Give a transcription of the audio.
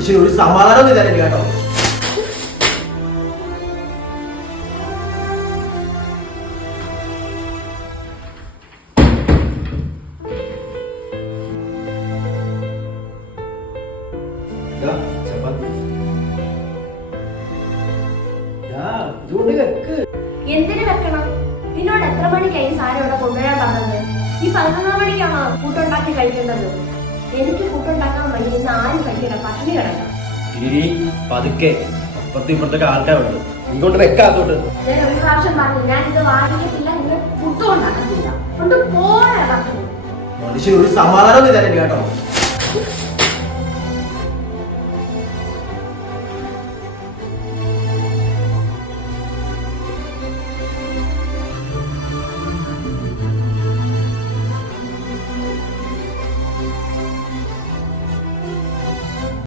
മനുഷ്യന് ഒരു സമാധാനം തരാൻ കേട്ടോ. എന്തിനു വെക്കണം? നിന്നോട് എത്ര മണിക്കായി സാരം ഇവിടെ കൊണ്ടുവരാൻ പറഞ്ഞത്? ഈ 11 മണിക്കാണോ ഫുഡുണ്ടാക്കി കഴിക്കേണ്ടത്? എനിക്ക് ഫുഡുണ്ടാക്കാൻ വയ്യ, ഇന്ന് ആരും കഴിക്കില്ല, പട്ടിണി കിടക്കാം. പതുക്കെ അപ്പുറത്തും ഇപ്പുറത്തൊക്കെ ആൾക്കാരുണ്ട്, ഇങ്ങോട്ട് വെക്കാത്തോട്ട്. ഞാൻ ഒരു പ്രാവശ്യം പറഞ്ഞു, ഞാൻ ഇത് വാങ്ങിക്കത്തില്ല, ഇന്ന് ഫുഡ് ഉണ്ടാക്കത്തില്ല, കൊണ്ട് പോരാ. മനുഷ്യന് ഒരു സമാധാനം തരാൻ കേട്ടോ.